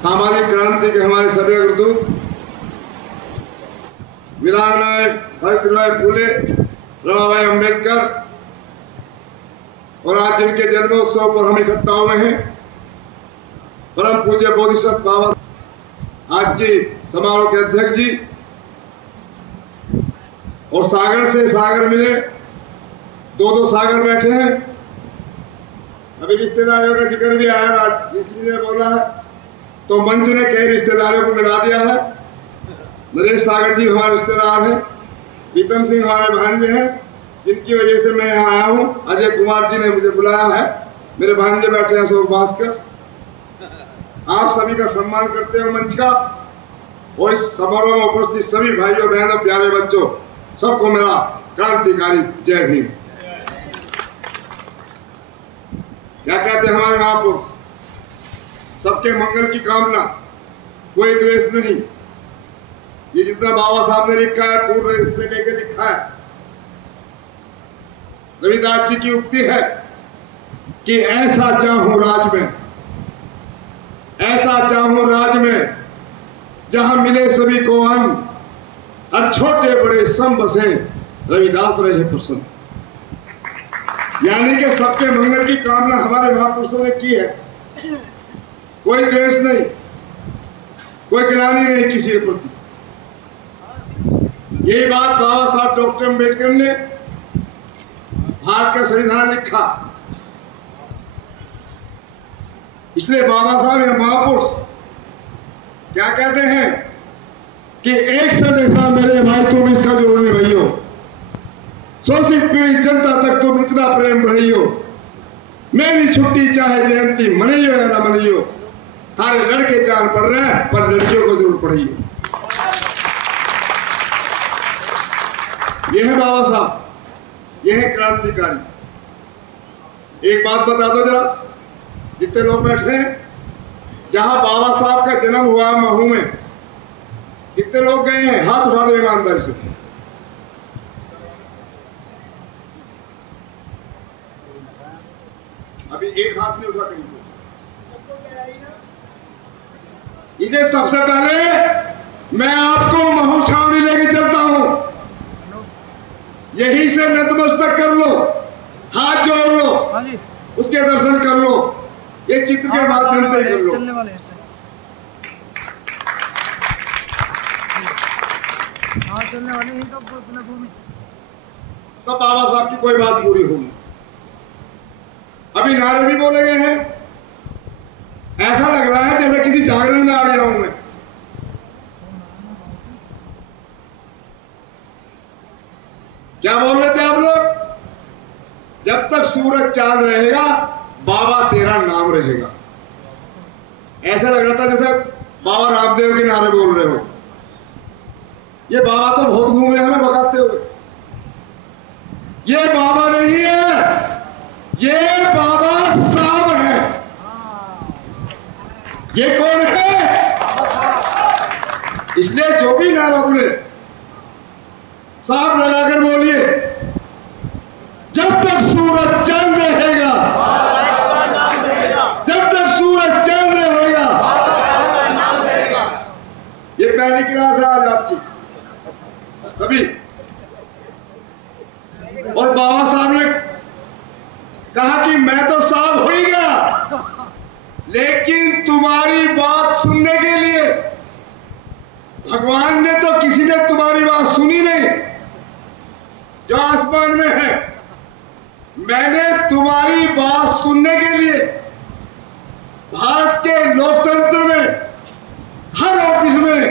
सामाजिक क्रांति के हमारे सभी अग्रदूत वीरांगना सावित्रीबाई फुले, रमाबाई अंबेडकर और आज जिनके जन्मोत्सव पर हम इकट्ठा हुए हैं, परम पूज्य बोधिसत्व बाबा आज की समारोह के अध्यक्ष जी और सागर से सागर मिले, दो सागर बैठे हैं। अभी रिश्तेदारों का जिक्र भी आया, राजश्री ने बोला है तो मंच ने कई रिश्तेदारों को मिला दिया है। नरेश सागर जी हमारे रिश्तेदार हैं, प्रीतम सिंह हमारे भांजे हैं, जिनकी वजह से मैं यहाँ आया हूँ। अजय कुमार जी ने मुझे बुलाया है, मेरे भांजे बैठे हैं अशोक भास्कर। आप सभी का सम्मान करते हैं मंच का, और इस समारोह में उपस्थित सभी भाइयों बहनों प्यारे बच्चों सबको मेरा क्रांतिकारी जय भीम। क्या कहते हैं हमारे महापुरुष, सबके मंगल की कामना, कोई द्वेष नहीं। ये जितना बाबा साहब ने लिखा है पूर्व से लेकर लिखा है। रविदास जी की उक्ति है कि ऐसा चाहूं राज में, ऐसा चाहूं राज में जहां मिले सभी को अन्न, और छोटे बड़े सम बसे रविदास रहे प्रसन्न। यानी कि सबके मंगल की कामना हमारे महापुरुषों ने की है। कोई द्वेष नहीं, कोई गिलानी नहीं किसी के प्रति। यही बात बाबा साहब डॉक्टर अम्बेडकर ने भारत का संविधान लिखा। इसलिए बाबा साहब या महापुरुष क्या कहते हैं कि एक संदेशा मेरे भाई तुम इसका जरूर निभाइयो, शोषित पीड़ित जनता तक तुम इतना प्रेम बढ़ाइयो, मेरी छुट्टी चाहे जयंती मनाइयो या ना मनाइयो, थारे लड़के चार पढ़ रहे हैं पर लड़कियों को जरूर पढ़ाइयो। यह है बाबा साहब, यह है क्रांतिकारी। एक बात बता दो जरा, जितने लोग बैठे हैं, जहां बाबा साहब का जन्म हुआ महू में, कितने लोग गए हैं? हाथ उठा दो ईमानदारी से। अभी एक हाथ नहीं उठा कहीं से। इसलिए सबसे पहले मैं आपको महू छावनी लेके चलता हूं, यहीं से नतमस्तक कर लो, हाथ जोड़ लो, उसके दर्शन कर लो, ये चित्र के माध्यम से कर लो। चलने वाले ही तो भूमि, तब बाबा साहब की कोई बात पूरी होगी। अभी नारे भी बोले गए हैं, ऐसा लग रहा है जैसे किसी जागरण में आ गया हूं मैं। क्या बोल रहे थे आप लोग? जब तक सूरज चांद रहेगा बाबा तेरा नाम रहेगा। ऐसा लग रहा था जैसे बाबा रामदेव के नारे बोल रहे हो। ये बाबा तो बहुत घूम रहे हैं हमें भगाते हुए। ये बाबा नहीं है, ये बाबा साहब है। ये कौन है? इसलिए जो भी नारा बोले साहब लगाकर बोलिए, जब तक सूरज चांद रहेगा, जब तक सूरज चांद रहेगा। ये पहली क्लास है आज आपकी सभी। और बाबा साहब ने कहा कि मैं तो साहब हो ही गया, लेकिन तुम्हारी बात सुनने के लिए भगवान ने तो किसी ने तुम्हारी बात सुनी नहीं जो आसमान में है। मैंने तुम्हारी बात सुनने के लिए भारत के लोकतंत्र में हर ऑफिस में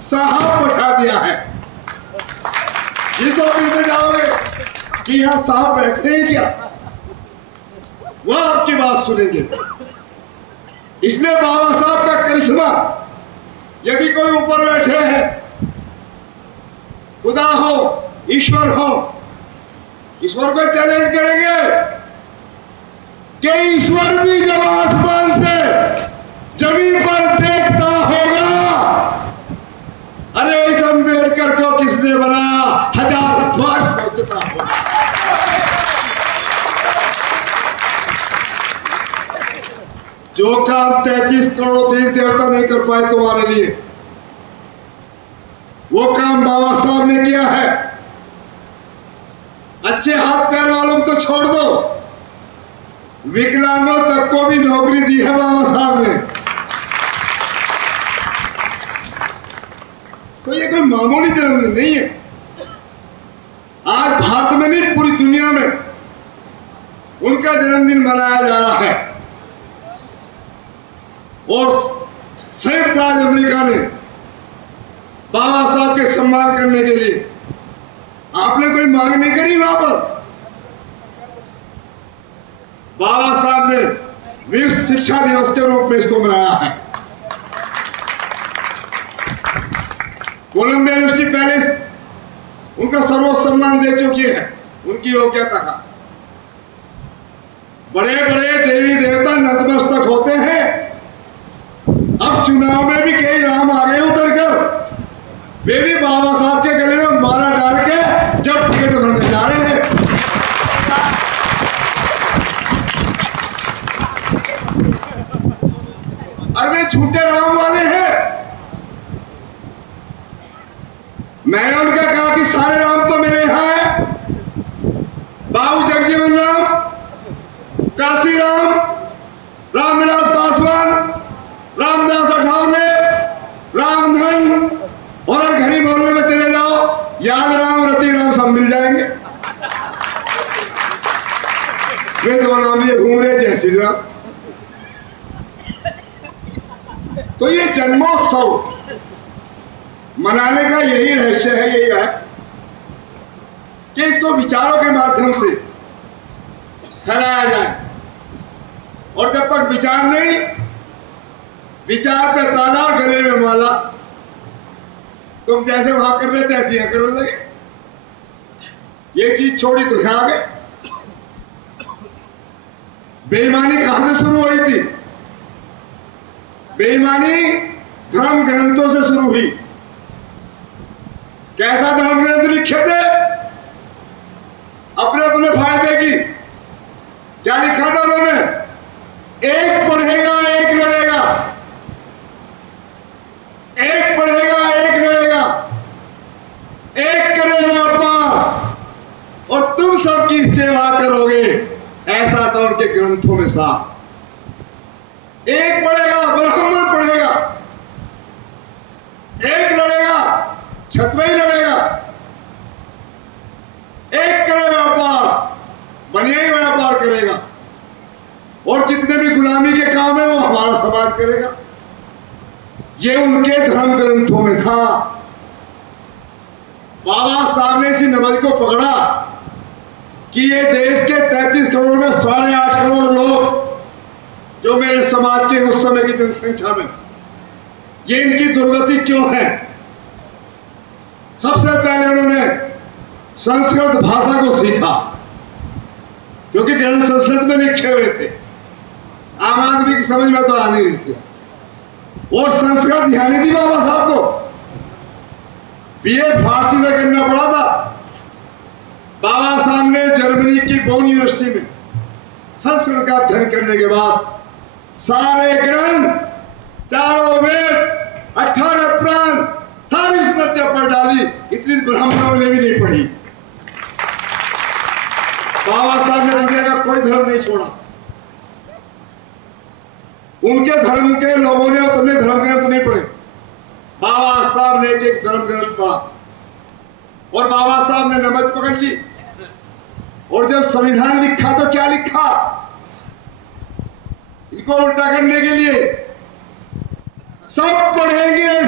साहब बैठा दिया है। जिस ऑफिस में जाओगे कि यहां साहब बैठे हैं क्या, वह आपकी बात सुनेंगे। इसलिए बाबा साहब का करिश्मा, यदि कोई ऊपर बैठे हैं, खुदा हो, ईश्वर हो, ईश्वर को चैलेंज करेंगे कि ईश्वर भी जब आसमान से जमीन पर देखता होगा, अरे इस अम्बेडकर को किसने बनाया, 1000 बार सोचता होगा। जो काम 33 करोड़ देव देवता नहीं कर पाए तुम्हारे लिए, वो काम बाबा साहब ने किया है। अच्छे हाथ पैर वालों को तो छोड़ दो, विकलांगों तक को भी नौकरी दी है बाबा साहब ने। तो ये कोई मामूली जन्मदिन नहीं है। आज भारत में नहीं, पूरी दुनिया में उनका जन्मदिन मनाया जा रहा है। और संयुक्त राज्य अमेरिका ने बाबा साहब के सम्मान करने के लिए आपने कोई मांग नहीं करी वहां पर। बाबा साहब ने विश्व शिक्षा दिवस के रूप में इसको मनाया है। कोलंबिया यूनिवर्सिटी पहले उनका सर्वोच्च सम्मान दे चुकी है उनकी योग्यता का। बड़े बड़े देवी देवता नतमस्तक होते हैं। अब चुनाव में भी कई राम आ गए उतर कर, वे भी बाबा साहब के गले में माला डाल के जब टिकट भरने जा रहे हैं। अरे झूठे राम वाले हैं। मैंने उनका कहा कि सारे राम तो मेरे यहां है। बाबू जगजीवन राम, काशी राम, रामविलास पासवान, रामदास अठावले, रामधन, और घरी मोहल्ले में चले जाओ, याद राम, रति राम सब मिल जाएंगे। वे दो नाम लिए घूम रहे जय श्री राम। तो ये जन्मोत्सव मनाने का यही रहस्य है, यही है कि इसको विचारों के माध्यम से फैलाया जाए। और जब तक विचार नहीं, विचार पे ताला और गले में माला, तुम जैसे वहां कर रहे थे ऐसे यहां करने लगे। ये चीज छोड़ी तो यहां आ गए। बेईमानी कहां से शुरू हुई थी? बेईमानी धर्म ग्रंथों से शुरू हुई। कैसा धर्म ग्रंथ लिखे थे? अपने अपने फायदे की। क्या लिखा था उन्होंने? एक पढ़ेगा एक लड़ेगा, एक पढ़ेगा एक लड़ेगा, एक करेगा पार और तुम सबकी सेवा करोगे। ऐसा था उनके ग्रंथों में साफ। एक पढ़ेगा, ब्राह्मण पढ़ेगा, एक लड़ेगा, क्षत्रिय लड़ेगा, एक करेगा व्यापार, बनियाई व्यापार करेगा, और जितने भी गुलामी के काम है वो हमारा समाज करेगा। ये उनके धर्म ग्रंथों में था। बाबा साहब ने इसी नमज को पकड़ा कि ये देश के 33 करोड़ में 8.5 करोड़ लोग जो मेरे समाज के उस समय की जनसंख्या में, ये इनकी दुर्गति क्यों है? सबसे पहले उन्होंने संस्कृत भाषा को सीखा, क्योंकि ग्रंथ संस्कृत में लिखे हुए थे, आम आदमी की समझ में तो आ नहीं रही थी। और संस्कृत ध्यान थी बाबा साहब को, बीए फारसी से करना पड़ा था। बाबा साहब ने जर्मनी की बोन यूनिवर्सिटी में संस्कृत का अध्ययन करने के बाद सारे ग्रंथ, चारों वेद, 18 पुराण, सारी स्मृतियां पढ़ डाली। इतनी ब्राह्मणों ने भी नहीं पढ़ी। बाबा साहब ने दुनिया का कोई धर्म नहीं छोड़ा। उनके धर्म के लोगों ने अपने धर्म ग्रंथ नहीं पढ़े। बाबा साहब ने एक धर्म ग्रंथ पढ़ा और बाबा साहब ने नमज पकड़ ली। और जब संविधान लिखा तो क्या लिखा? इनको उल्टा करने के लिए सब पढ़ेंगे